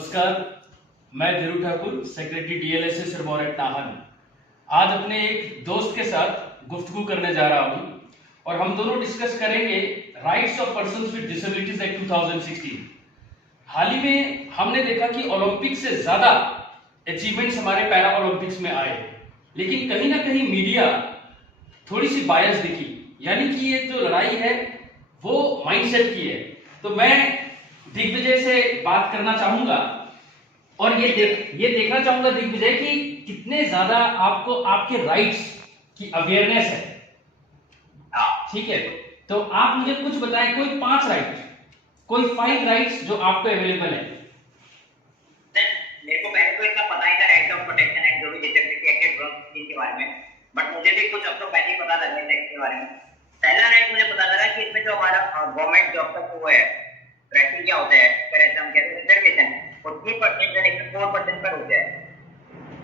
नमस्कार, मैं Dhiru Thakur, secretary DLSA Sirmaur at Nahan. आज अपने एक दोस्त के साथ गुफ्तगू करने जा रहा हूं और हम दोनों डिस्कस करेंगे rights of persons with disabilities act 2016। हाल ही में हमने देखा कि ओलंपिक से ज्यादा अचीवमेंट्स हमारे पैरा ओलंपिक्स में आए, लेकिन कहीं ना कहीं मीडिया थोड़ी सी बायस दिखी, यानी कि ये जो लड़ाई है वो माइंडसेट की है। तो मैं दिग्विजय से बात करना चाहूंगा और ये देखना चाहूंगा दिग्विजय कि कितने ज्यादा आपको आपके राइट्स की अवेयरनेस है। ठीक है, तो आप मुझे कुछ बताएं, कोई 5 राइट, कोई 5 राइट्स जो आपको अवेलेबल है। मेरे को पहले तो इतना पता ही था राइट ऑफ प्रोटेक्शन एक्ट जो भी डिसेबिलिटी एक्ट के बारे में, बट मुझे भी कुछ ऑर्थोपैथिक पता लगने थे इसके बारे में। पहला राइट मुझे पता लगा कि इसमें जो हमारा गवर्नमेंट जॉब का वो है क्राइटेरिया होता है, फिर ऐसा हम कहते हैं रिजर्वेशन, वो 3% से लेकर 4% पर हो जाए।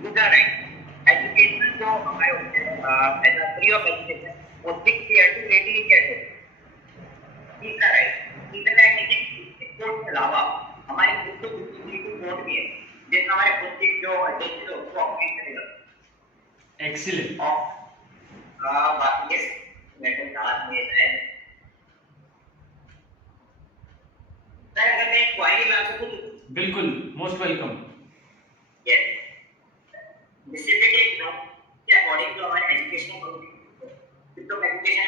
दूसरा राइट एजुकेशन जो हमारे होते हैं एज फ्री ऑफ एजुकेशन, वो 6 ईयर टू 18 ईयर से। तीसरा राइट है कि स्पोर्ट्स के अलावा हमारी खुद को बोर्ड भी है जिसमें हमारे खुद की जो डिस्ट्रिक्ट है उसको ऑपरेट करेगा। एक्सीलेंट। और बाकी ये मेरे साथ में है सर, अगर मैं क्वेरी में आपसे पूछूं। बिल्कुल, most welcome. Yes, disability exam के अकॉर्डिंग टू हमारे एजुकेशन तो एजुकेशन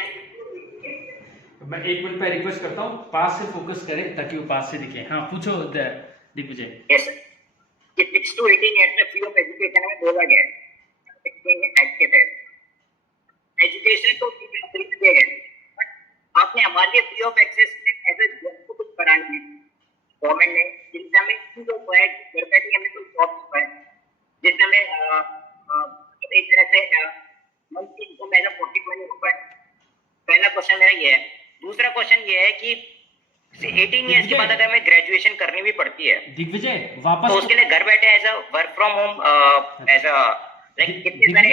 मैं 1 मिनट पे रिक्वेस्ट करता हूँ, पास से फोकस करें ताकि वो पास से दिखे। हाँ, पूछो दिग्विजय। यस सर, कि 6 to 18 ईयर तक फ्री ऑफ एजुकेशन में बोला गया है एक्ट के तहत। एजुकेशन तो फ्री दिया गया है, बट आपने हमारे लिए फ्री ऑफ एक्सेस में ऐसे जॉब कुछ करा नहीं गवर्नमेंट ने, जिनसे हमें जो है घर बैठे हमें कोई जॉब है जिससे हमें एक तरह से मंथली इनकम मेरा 40 हो पाए। पहला क्वेश्चन मेरा ये है। दूसरा क्वेश्चन ये है कि 18 इयर्स के बाद अगर हमें ग्रेजुएशन करनी भी पड़ती है दिग्विजय वापस, तो उसके लिए घर बैठे ऐसा वर्क फ्रॉम होम ऐसा कितने सारे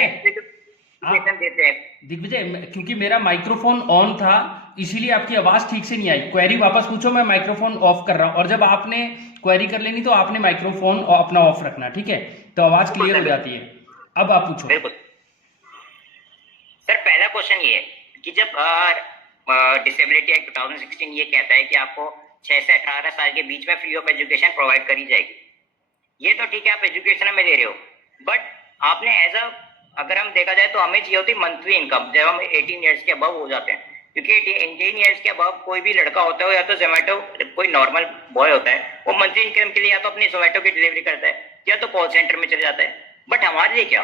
देते हैं। दिग्विजय, क्योंकि मेरा माइक्रोफोन ऑन था इसीलिए आपकी आवाज ठीक से नहीं आई। क्वेरी वापस पूछो, मैं माइक्रोफोन ऑफ कर रहा हूं और जब आपने क्वेरी कर लेनी तो आपने माइक्रोफोन अपना ऑफ रखना, ठीक है? तो आवाज क्लियर हो जाती है। अब आप पूछो। बिल्कुल सर, पहला क्वेश्चन ये है कि जब डिसेबिलिटी एक्ट 2016 ये कहता है कि आपको 6 से 18 साल के बीच में फ्री ऑफ एजुकेशन प्रोवाइड करी जाएगी, ये तो ठीक है, आप एजुकेशन में दे रहे हो, बट आपने एज अगर हम देखा जाए तो हमें चाहिए होती मंथली इनकम जब हम 18 इयर्स के अबव हो जाते हैं, क्योंकि 18 इयर्स के अबव कोई भी लड़का होता है या तो जोमेटो कोई नॉर्मल बॉय होता है, वो मंथली इनकम के लिए या तो अपनी जोमेटो की डिलीवरी करता है या तो कॉल सेंटर में चले जाता है। बट हमारे लिए क्या,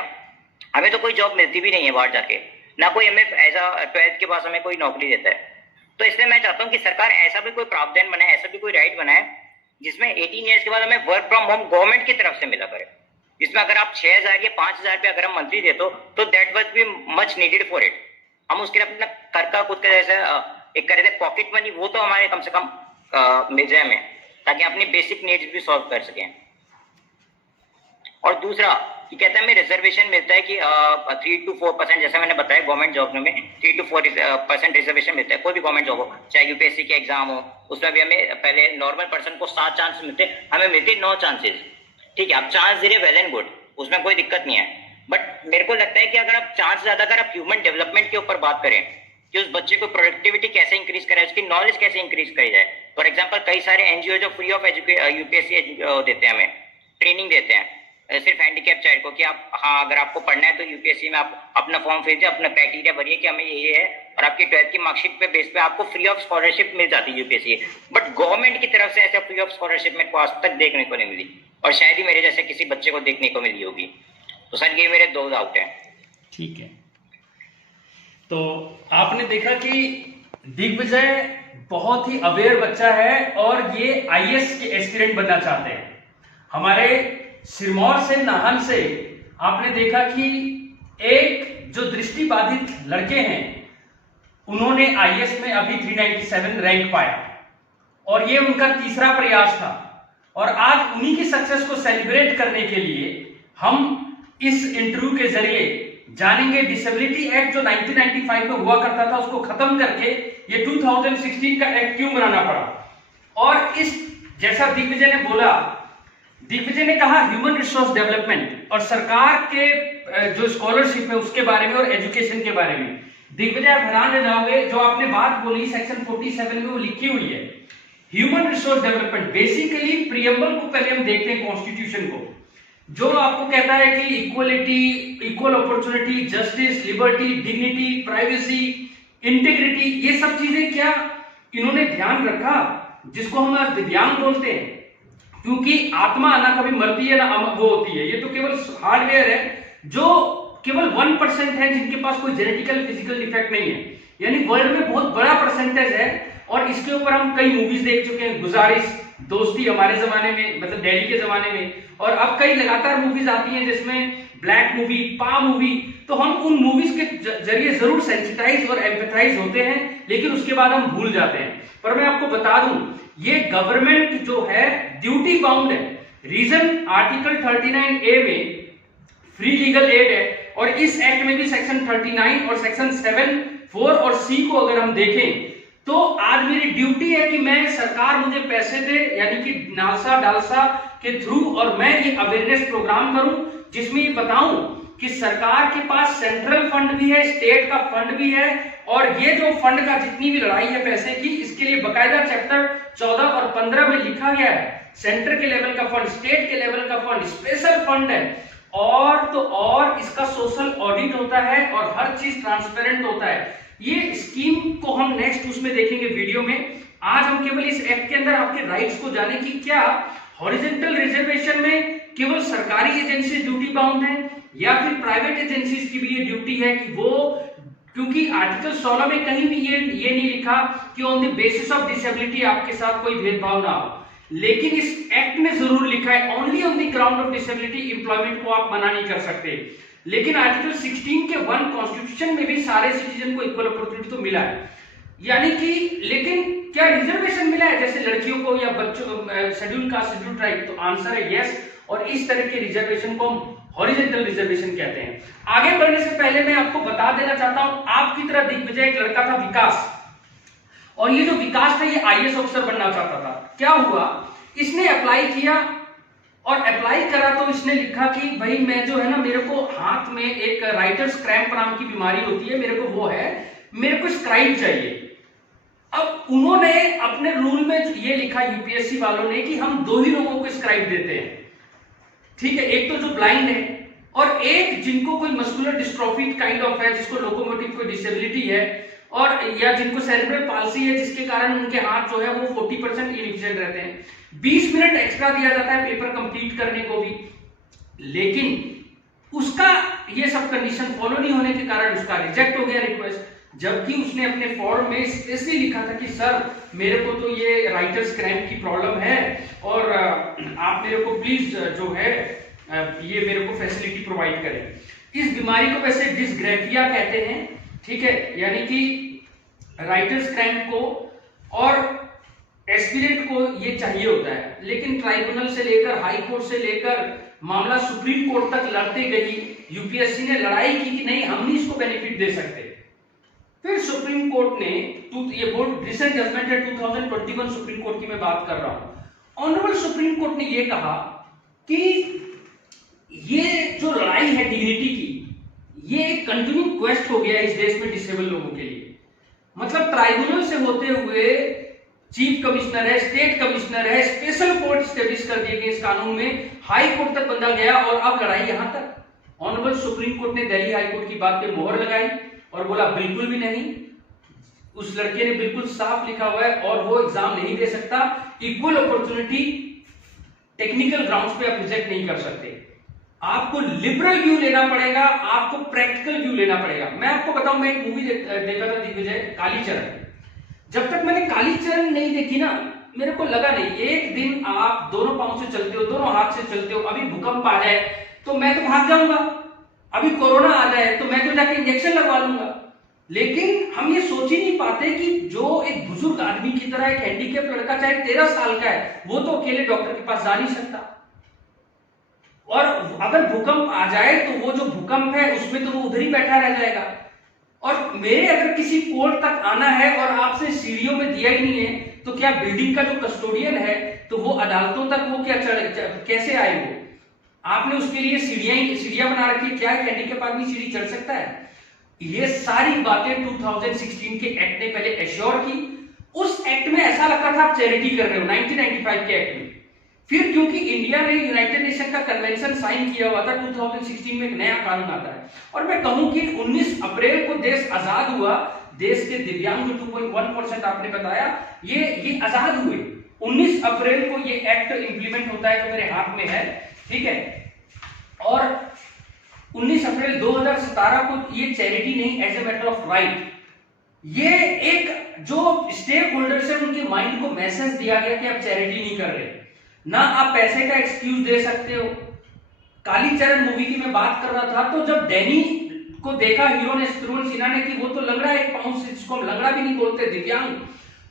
हमें तो कोई जॉब मिलती भी नहीं है बाहर जाके, ना कोई हमें ऐसा 12th के बाद हमें कोई नौकरी देता है। तो इसलिए मैं चाहता हूँ कि सरकार ऐसा भी कोई प्रावधान बनाए, ऐसा भी कोई राइट बनाए जिसमें 18 इयर्स के बाद हमें वर्क फ्रॉम होम गवर्नमेंट की तरफ से मिला करे, जिसमें अगर आप 6,000 या 5,000 पे अगर हम मंथली देते हो तो that was be much needed for it. हम उसके लिए अपना घर का खुद का जैसा एक करे थे पॉकेट मनी, वो तो हमारे कम से कम मिल जाए हमें, ताकि अपनी बेसिक नीड्स भी सॉल्व कर सकें। और दूसरा कि कहता है हमें रिजर्वेशन मिलता है कि 3 to 4%, जैसा मैंने बताया गवर्नमेंट जॉब में 3 to 4% रिजर्वेशन मिलता है। कोई भी गवर्नमेंट जॉब हो, चाहे यूपीएससी के एग्जाम हो, उसमें भी हमें पहले नॉर्मल पर्सन को 7 चांस मिलते, हमें मिलते 9 चांसेस। ठीक है, आप चांस दे रहे वेल एंड गुड, उसमें कोई दिक्कत नहीं है, बट मेरे को लगता है कि अगर आप चांस ज्यादा, अगर आप ह्यूमन डेवलपमेंट के ऊपर बात करें कि उस बच्चे को प्रोडक्टिविटी कैसे इंक्रीज करें, उसकी नॉलेज कैसे इंक्रीज करी जाए। फॉर एग्जाम्पल कई सारे एनजीओ जो फ्री ऑफ यूपीएससी देते हैं, हमें ट्रेनिंग देते हैं सिर्फ हैंडीकैप चाइल्ड को कि आप हाँ अगर आपको पढ़ना है तो यूपीएससी में आप अपना फॉर्म भेजिए, अपना क्राइटेरिया भरिए कि हमें ये है, और आपकी 12th की मार्कशीट पे बेस पे आपको फ्री ऑफ स्कॉलरशिप मिल जाती है यूपीएससी। बट गवर्नमेंट की तरफ से ऐसे फ्री ऑफ स्कॉलरशिप मेरे को आज तक देखने को नहीं मिली, और शायद ही मेरे जैसे किसी बच्चे को देखने को मिली होगी। तो सर ये मेरे 2 डाउट हैं। ठीक है, तो आपने देखा कि दिग्विजय बहुत ही अवेयर बच्चा है और ये आईएएस के एस्पिरेंट बनना चाहते हैं। हमारे सिरमौर से नाहन से आपने देखा कि एक जो दृष्टिबाधित लड़के हैं उन्होंने आईएएस में अभी 397 रैंक पाया और ये उनका तीसरा प्रयास था, और आज उन्हीं की सक्सेस को सेलिब्रेट करने के लिए हम इस इंटरव्यू के जरिए जानेंगे डिसेबिलिटी एक्ट जो 1995 में हुआ करता था उसको खत्म करके ये 2016 का एक्ट क्यों बनाना पड़ा। और इस जैसा दिग्विजय ने बोला दिग्विजय ने कहा ह्यूमन रिसोर्स डेवलपमेंट और सरकार के जो स्कॉलरशिप है उसके बारे में और एजुकेशन के बारे में। दिग्विजय, आप हैरान रह जाओगे, जो आपने बात बोली सेक्शन 47 में वो लिखी हुई है human resource development. Basically preamble को पहले हम देखते हैं कॉन्स्टिट्यूशन को, जो आपको कहता है कि equality, equal opportunity, justice, liberty, dignity, privacy, integrity, ये सब चीजें क्या इन्होंने ध्यान रखा, जिसको हम आज दिव्यांग बोलते हैं, क्योंकि आत्मा ना कभी मरती है ना वो होती है। ये तो केवल हार्डवेयर है, जो केवल 1% है जिनके पास कोई जेनेटिकल फिजिकल डिफेक्ट नहीं है, यानी वर्ल्ड में बहुत बड़ा परसेंटेज है। और इसके ऊपर हम कई मूवीज देख चुके हैं, गुजारिश, दोस्ती हमारे जमाने में, मतलब दिल्ली के जमाने में, और अब कई लगातार मूवीज आती हैं जिसमें ब्लैक मूवी, पा मूवी, तो हम उन मूवीज के जरिए जरूर सेंसिटाइज और एम्पैथाइज होते हैं, लेकिन उसके बाद हम भूल जाते हैं। पर मैं आपको बता दूं, ये गवर्नमेंट जो है ड्यूटी बाउंड है। रीजन आर्टिकल 39A में फ्री लीगल एड है, और इस एक्ट में भी सेक्शन 39 और सेक्शन 7, 4 और C को अगर हम देखें तो आज मेरी ड्यूटी है कि मैं, सरकार मुझे पैसे दे, यानी कि नालसा डालसा के थ्रू, और मैं ये अवेयरनेस प्रोग्राम करूं जिसमें ये बताऊं कि सरकार के पास सेंट्रल फंड भी है, स्टेट का फंड भी है, और ये जो फंड का जितनी भी लड़ाई है पैसे की, इसके लिए बकायदा चैप्टर 14 और 15 में लिखा गया है। सेंटर के लेवल का फंड, स्टेट के लेवल का फंड, स्पेशल फंड है, और इसका सोशल ऑडिट होता है और हर चीज ट्रांसपेरेंट होता है। ये स्कीम को हम नेक्स्ट उसमें देखेंगे वीडियो में। आज हम केवल इस एक्ट के अंदर आपके राइट्स को जाने की, क्या हॉरिजॉन्टल रिजर्वेशन में केवल सरकारी एजेंसी ड्यूटी बाउंड है या फिर प्राइवेट एजेंसीज की भी ये ड्यूटी है कि वो, क्योंकि आर्टिकल 16 में कहीं भी ये नहीं लिखा कि on the basis of disability आपके साथ कोई भेदभाव ना हो, लेकिन इस एक्ट में जरूर लिखा है only on the ground of disability employment को आप मना नहीं कर सकते। लेकिन आर्टिकल 16 के 1 कॉन्स्टिट्यूशन में भी सारे सिटीजन को इक्वल अपॉर्चुनिटी तो मिला है, यानी कि, लेकिन क्या रिजर्वेशन मिला है जैसे लड़कियों को या बच्चों, शेड्यूल कास्ट, शेड्यूल ट्राइब? तो आंसर है यस, और इस तरह के रिजर्वेशन को हम हॉरिजॉन्टल रिजर्वेशन कहते हैं। आगे बढ़ने से पहले मैं आपको बता देना चाहता हूं, आपकी तरह दिग्विजय एक लड़का था विकास, और ये जो विकास था ये IAS ऑफिसर बनना चाहता था। क्या हुआ, इसने अप्लाई किया, और अप्लाई करा तो इसने लिखा कि भाई मैं जो है ना, मेरे को हाथ में एक राइटर्स क्रैम्प नाम की बीमारी होती है, मेरे को वो है, मेरे को स्क्राइब चाहिए। अब उन्होंने अपने रूल में ये लिखा यूपीएससी वालों ने कि हम 2 ही लोगों को स्क्राइब देते हैं, ठीक है, एक तो जो ब्लाइंड है और एक जिनको कोई मस्कुलर डिस्ट्रोफी काइंड ऑफ है, जिसको लोकोमोटिव कोई डिसेबिलिटी है, और या जिनको सेरेब्रल पाल्सी है, जिसके कारण उनके हाथ जो है वो 40% इनएफिशिएंट रहते हैं। 20 मिनट एक्स्ट्रा दिया जाता है पेपर कंप्लीट करने को भी, लेकिन उसका ये सब कंडीशन फॉलो नहीं होने के कारण उसका रिजेक्ट हो गया रिक्वेस्ट, जबकि उसने अपने फॉर्म में स्पेशली लिखा था कि सर मेरे को तो ये राइटर्स क्रैम्प की प्रॉब्लम है, और आप मेरे को प्लीज जो है ये मेरे को फैसिलिटी प्रोवाइड करें। इस बीमारी को वैसे डिस्ग्राफिया कहते हैं, ठीक है, यानी कि राइटर्स क्रैम्प को और एस्पिरेंट को ये चाहिए होता है, लेकिन ट्राइब्यूनल से लेकर, हाई कोर्ट से लेकर मामला सुप्रीम कोर्ट तक लड़ते गई, यूपीएससी ने लड़ाई की कि नहीं हम नहीं इसको बेनिफिट दे सकते। फिर सुप्रीम कोर्ट ने, ये बोर्ड रिसेंट जजमेंट है 2021 सुप्रीम कोर्ट की मैं बात कर रहा हूं, ऑनरेबल सुप्रीम कोर्ट ने ये कहा कि ये जो लड़ाई है डिग्निटी की, ये एक कंटिन्यू क्वेस्ट हो गया इस देश में डिसेबल लोगों के लिए। मतलब ट्राइब्यूनल से होते हुए चीफ कमिश्नर है, स्टेट कमिश्नर है, स्पेशल कोर्ट स्टेब्लिश कर दिए गए इस कानून में, हाई कोर्ट तक बंदा गया, और अब लड़ाई यहां तक। ऑनरेबल सुप्रीम कोर्ट ने दिल्ली हाई कोर्ट की बात पे मोहर लगाई और बोला बिल्कुल भी नहीं, उस लड़के ने बिल्कुल साफ लिखा हुआ है और वो एग्जाम नहीं दे सकता, इक्वल अपॉर्चुनिटी टेक्निकल ग्राउंड्स पे आप रिजेक्ट नहीं कर सकते, आपको लिबरल व्यू लेना पड़ेगा, आपको प्रैक्टिकल व्यू लेना पड़ेगा। मैं आपको बताऊं, मैं एक मूवी देखा था दिग्विजय, कालीचरण। जब तक मैंने कालीचरण नहीं देखी ना, मेरे को लगा नहीं, एक दिन आप दोनों पांव से चलते हो, दोनों हाथ से चलते हो, अभी भूकंप आ जाए तो मैं तो भाग जाऊंगा, अभी कोरोना आ जाए तो मैं तो जाके इंजेक्शन लगवा लूंगा। लेकिन हम ये सोच ही नहीं पाते कि जो एक बुजुर्ग आदमी की तरह एक हैंडीकैप लड़का चाहे 13 साल का है, वो तो अकेले डॉक्टर के पास जा नहीं सकता, और अगर भूकंप आ जाए तो वो जो भूकंप है उसमें तो वो उधर ही बैठा रह जाएगा। और मेरे अगर किसी पोर्ट तक आना है और आपसे सीढ़ियों में दिया ही नहीं है, तो क्या बिल्डिंग का जो कस्टोडियन है तो वो अदालतों तक वो कैसे आए? वो आपने उसके लिए सीढ़ियां बना रखी है, क्या एक हैंडीकैप आदमी सीढ़ी चढ़ सकता है? ये सारी बातें 2016 के एक्ट ने पहले एश्योर की। उस एक्ट में ऐसा लगता था आप चैरिटी कर रहे हो, 1995 के एक्ट में। फिर क्योंकि इंडिया ने यूनाइटेड नेशन का कन्वेंशन साइन किया हुआ था, 2016 में एक नया कानून आता है। और मैं कहूं कि 19 अप्रैल को देश आजाद हुआ। देश के दिव्यांग जो 2.1% आपने बताया, ये आजाद हुए। 19 अप्रैल को ये एक्ट इंप्लीमेंट होता है, जो मेरे हाथ में है, ठीक है। और 19 अप्रैल 2017 को ये चैरिटी नहीं, as a matter of right, ये एक जो स्टेक होल्डर्स है उनके माइंड को मैसेज दिया गया कि आप चैरिटी नहीं कर रहे, ना आप पैसे का एक्सक्यूज दे सकते हो। कालीचरण मूवी की मैं बात कर रहा था, तो जब डैनी को देखा हीरो ने, शत्रुघ्न सिन्हा ने, कि वो तो लंगड़ा एक पांव से, जिसको हम लंगड़ा भी नहीं बोलते, दिव्यांग,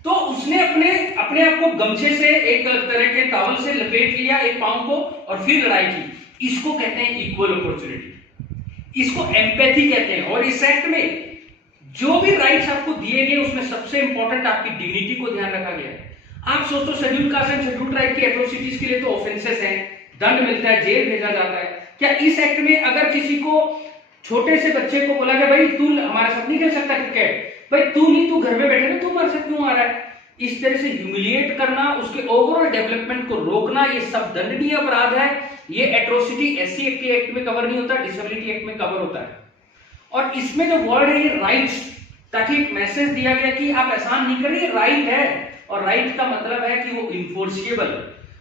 तो उसने अपने आप को गमछे से, एक तरह के टॉवल से लपेट लिया एक पांव को, और फिर लड़ाई की। इसको कहते हैं इक्वल अपॉर्चुनिटी, इसको एम्पैथी कहते हैं। और इस एक्ट में जो भी राइट्स आपको दिए गए, उसमें सबसे इंपॉर्टेंट आपकी डिग्निटी को ध्यान रखा गया है। आप सोचो schedule caste and schedule tribe की एट्रोसिटीज के लिए तो ऑफेंसेस हैं, दंड मिलता है, जेल भेजा जाता है। क्या इस एक्ट में अगर किसी को, छोटे से बच्चे को बोला गया भाई तू हमारे साथ नहीं खेल सकता क्रिकेट, भाई तू नहीं, तू घर में बैठे ना, तू हमारे साथ क्यों आ रहा है, इस तरह से ह्यूमिलिएट करना, उसके ओवरऑल डेवलपमेंट को रोकना, ये सब दंडनीय अपराध है। ये एट्रोसिटी SC एक्ट में कवर नहीं होता, डिसेबिलिटी एक्ट में कवर होता है। और इसमें जो वर्ड है ये राइट्स, ताकि एक मैसेज दिया गया कि आप एहसान नहीं कर रहे, राइट है। और राइट का मतलब है कि वो इन्फोर्सिएबल।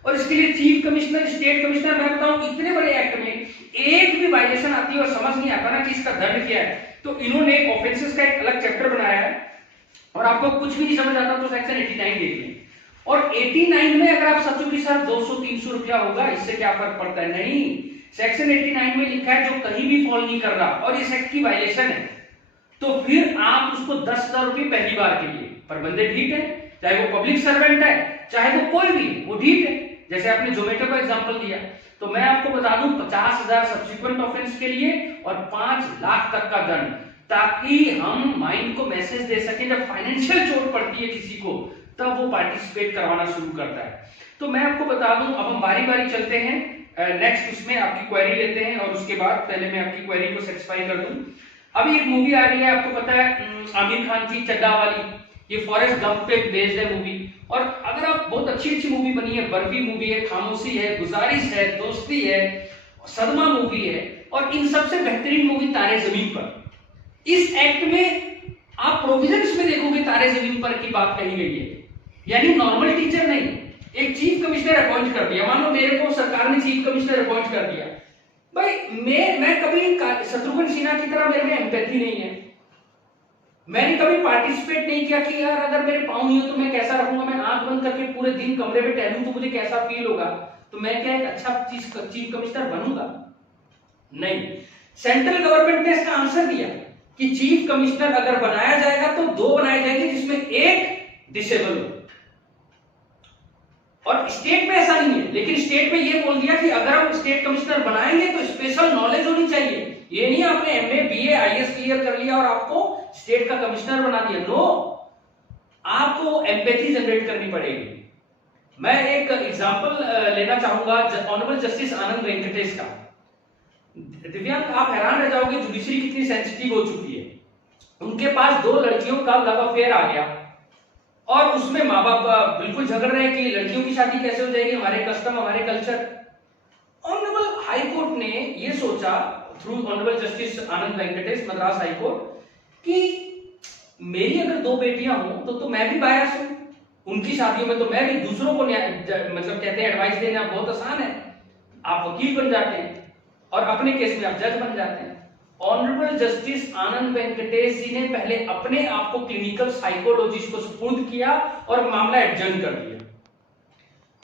और इसके लिए चीफ कमिश्नर, स्टेट कमिश्नर, मैं बताऊं इतने बड़े एक्ट में एक भी वायलेशन आती है और समझ नहीं आता ना कि इसका दंड क्या है, तो इन्होंने ऑफेंसेस का एक अलग चैप्टर बनाया है। और आपको कुछ भी नहीं समझ आता तो सेक्शन 89 देखिए। और 89 में अगर आप सोचो कि सर 200-300 रुपया होगा, इससे क्या फर्क पड़ता है, नहीं, सेक्शन 89 में लिखा है जो कहीं भी फॉल नहीं कर रहा और इस एक्ट की वायलेशन है, तो फिर आप उसको 10,000 रुपये पहली बार के लिए, पर बंदे ठीक है, चाहे वो पब्लिक सर्वेंट है, चाहे वो कोई भी, वो ठीक है। जैसे आपने जोमेटो का एग्जांपल दिया, तो मैं आपको बता दूं 50,000 सब्सिक्वेंट ऑफेंस के लिए और 5 लाख तक का दंड, ताकि हम माइंड को मैसेज दे सकें जब फाइनेंशियल चोट पड़ती है किसी को, तब वो पार्टिसिपेट करवाना शुरू करता है। तो मैं आपको बता दूं, अब हम बारी बारी चलते हैं, नेक्स्ट उसमें आपकी क्वेरी लेते हैं, और उसके बाद पहले मैं आपकी क्वेरी को सेटिस्फाई कर दूं। अभी एक मूवी आ रही है, आपको पता है, आमिर खान की चड्डा वाली, ये फॉरेस्ट गंप पे बेस्ड है मूवी। और अगर आप, बहुत अच्छी मूवी बनी है, बर्फी मूवी है, खामोशी है, गुजारिश है, दोस्ती है, सदमा मूवी है, और इन सबसे बेहतरीन मूवी तारे जमीन पर। इस एक्ट में आप प्रोविजंस में देखोगे तारे जमीन पर की बात कही गई है, यानी नॉर्मल टीचर नहीं, एक चीफ कमिश्नर अपॉइंट कर दिया। मान लो मेरे को सरकार ने चीफ कमिश्नर अपॉइंट कर दिया, भाई मैं कभी शत्रुघ्न सिन्हा की तरह मेरे में एम्पैथी नहीं है, मैंने कभी पार्टिसिपेट नहीं किया कि यार अगर मेरे पाँव नहीं हो तो मैं कैसा रहूंगा, मैं आंख बंद करके पूरे दिन कमरे में टहलूं तो मुझे कैसा फील होगा, तो मैं क्या एक अच्छा चीफ कमिश्नर बनूंगा? नहीं। सेंट्रल गवर्नमेंट ने इसका आंसर दिया कि चीफ कमिश्नर अगर बनाया जाएगा तो 2 बनाए जाएंगे जिसमें एक डिसेबल हो। और स्टेट में ऐसा नहीं है, लेकिन स्टेट में ये बोल दिया कि अगर हम स्टेट कमिश्नर बनाएंगे तो स्पेशल नॉलेज होनी चाहिए। ये नहीं आपने MA BA IAS क्लियर कर लिया और आपको स्टेट का कमिश्नर बना दिया, नो, आपको एम्पैथी जनरेट करनी पड़ेगी। मैं एक एग्जांपल लेना चाहूंगा ऑनरेबल जस्टिस आनंद वेंकटेश का। दिव्यांग, आप हैरान रह जाओगे जुडिशरी कितनी सेंसिटिव हो चुकी है। उनके पास 2 लड़कियों का लव अफेयर आ गया और उसमें माँ बाप बिल्कुल झगड़ रहे हैं कि लड़कियों की शादी कैसे हो जाएगी, हमारे कस्टम, हमारे कल्चर। ऑनरेबल हाई कोर्ट ने ये सोचा थ्रू ऑनरेबल जस्टिस आनंद वेंकटेश, मद्रास हाई कोर्ट, कि मेरी अगर 2 बेटियां हों तो मैं भी बायस हूं, उनकी शादियों में तो मैं भी, दूसरों को मतलब कहते हैं एडवाइस देना बहुत आसान है, आप वकील बन जाते हैं और अपने केस में आप जज बन जाते हैं। ऑनरेबल जस्टिस आनंद वेंकटेश जी ने पहले अपने आप को क्लिनिकल साइकोलॉजिस्ट को सुपुर्द किया और मामला एडजर्न कर दिया।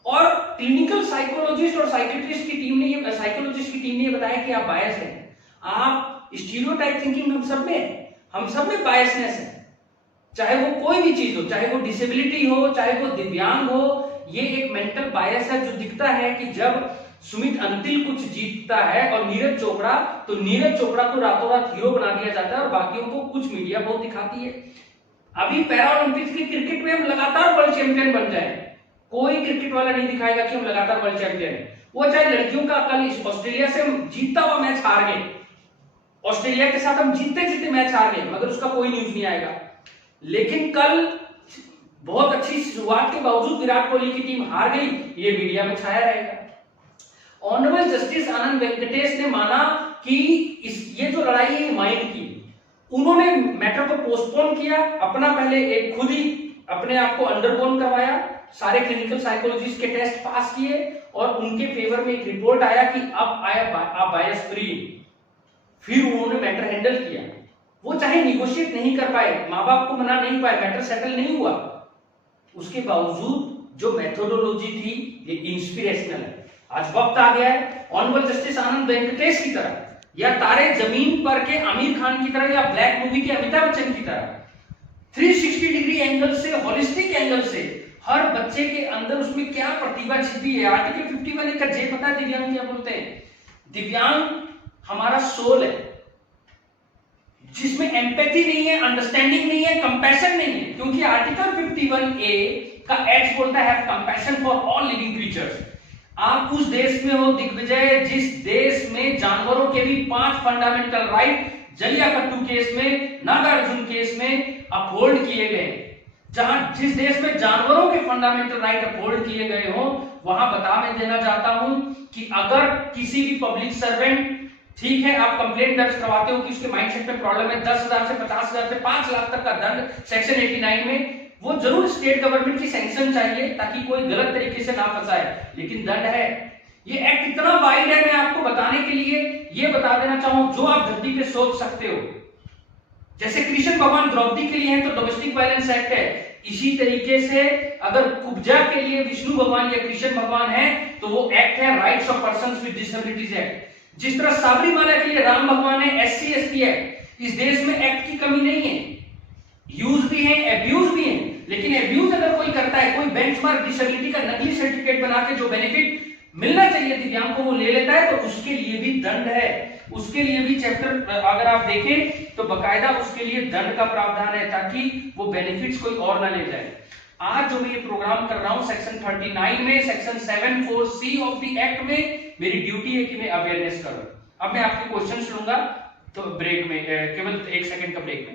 और क्लिनिकल साइकोलॉजिस्ट और साइकियाट्रिस्ट की टीम ने ये, साइकोलॉजिस्ट की टीम ने ये बताया कि आप बायस हैं, आप स्टीरियोटाइप थिंकिंग हम सब में बायसनेस है, चाहे वो कोई भी चीज हो, चाहे वो डिसेबिलिटी हो, चाहे वो दिव्यांग हो, ये एक मेंटल बायस है जो दिखता है कि जब सुमित अंतिल कुछ जीतता है और नीरज चोपड़ा, तो नीरज चोपड़ा को रातों रात हीरो बना दिया जाता है और बाकियों को कुछ मीडिया बहुत दिखाती है। अभी पैरा ओलंपिक्स के क्रिकेट में हम लगातार वर्ल्ड चैंपियन बन जाए, कोई क्रिकेट वाला नहीं दिखाएगा कि हम लगातार वर्ल्ड चैंपियन है। वो चाहे लड़कियों का कल इस ऑस्ट्रेलिया से हम जीतता हुआ मैच हार गए, ऑस्ट्रेलिया के साथ हम जीतते जीतते मैच हार गए, मगर उसका कोई न्यूज नहीं आएगा। लेकिन कल बहुत अच्छी शुरुआत के बावजूद विराट कोहली की टीम हार गई, ये मीडिया में छाया रहेगा। ऑनरेबल जस्टिस आनंद वेंकटेश ने माना कि ये जो लड़ाई है माइंड की, उन्होंने मैटर को पोस्टपोन किया, अपना पहले एक खुद ही अपने आप को अंडरगोन करवाया, सारे क्लिनिकल साइकोलॉजिस्ट के टेस्ट पास किए और उनके फेवर में एक रिपोर्ट आया कि अब आप बायस फ्री। फिर उन्होंने मैटर हैंडल किया। वो चाहे निगोशिएट नहीं कर पाए, माँ बाप को मना नहीं पाए, मैटर सेटल नहीं हुआ, उसके बावजूद जो मेथोडोलॉजी थी ये इंस्पिरेशनल है। आज वक्त आ गया है ऑनरेबल जस्टिस आनंद वेंकटेश की तरह, या तारे जमीन पर के आमिर खान की तरह, या ब्लैक मूवी के अमिताभ बच्चन की तरह 360 डिग्री एंगल से, होलिस्टिक एंगल से हर बच्चे के अंदर उसमें क्या प्रतिभा छिपी है। आर्टिकल 51 का जे पता है दिव्यांग क्या बोलते हैं? दिव्यांग हमारा सोल है, जिसमें एम्पैथी नहीं है, अंडरस्टैंडिंग नहीं है, कंपैशन नहीं है, क्योंकि आर्टिकल 51A का एक्ट बोलता है compassion for all living creatures. आप उस देश में हो दिग्विजय जिस देश में जानवरों के भी 5 फंडामेंटल राइट जलियाकट्टू केस में, नागार्जुन केस में अपहोल्ड किए गए, जिस देश में जानवरों के फंडामेंटल राइट अपहोल्ड किए गए हो, वहां बता मैं देना चाहता हूं कि अगर किसी भी पब्लिक सर्वेंट, ठीक है, आप कंप्लेंट दर्ज करवाते हो कि उसके माइंडसेट में प्रॉब्लम है, 10,000 से 50,000 से 5 लाख तक का दंड सेक्शन 89 में, वो जरूर स्टेट गवर्नमेंट की सैंक्शन चाहिए ताकि कोई गलत तरीके से ना फंसाए, लेकिन दंड है। ये एक्ट इतना वाइड है, मैं आपको बताने के लिए ये बता देना चाहूं, जो आप धरती पे सोच सकते हो। जैसे कृष्ण भगवान द्रौपदी के लिए है तो डोमेस्टिक वायलेंस एक्ट है, इसी तरीके से अगर कुब्जा के लिए विष्णु भगवान या कृष्ण भगवान है तो वो एक्ट है rights of persons with disabilities act. जिस तरह साबरीमाला के लिए राम भगवान है, SC ST एक्ट। इस देश में एक्ट की कमी नहीं है, यूज भी है, एब्यूज भी है, लेकिन एब्यूज अगर कोई करता है, कोई बेंचमार्क डिसेबिलिटी का नकली सर्टिफिकेट बना के जो बेनिफिट मिलना चाहिए दिव्यांग को वो ले लेता है, तो उसके लिए भी दंड है। उसके लिए भी चैप्टर अगर आप देखें तो बकायदा उसके लिए दंड का प्रावधान है, ताकि वो बेनिफिट्स कोई और ना ले जाए। आज जो मैं ये प्रोग्राम कर रहा हूं सेक्शन 39 में, section 74C of the act में, मेरी ड्यूटी है कि मैं अवेयरनेस करूं। अब मैं आपके क्वेश्चंस लूंगा, तो ब्रेक में केवल 1 सेकंड का ब्रेक में।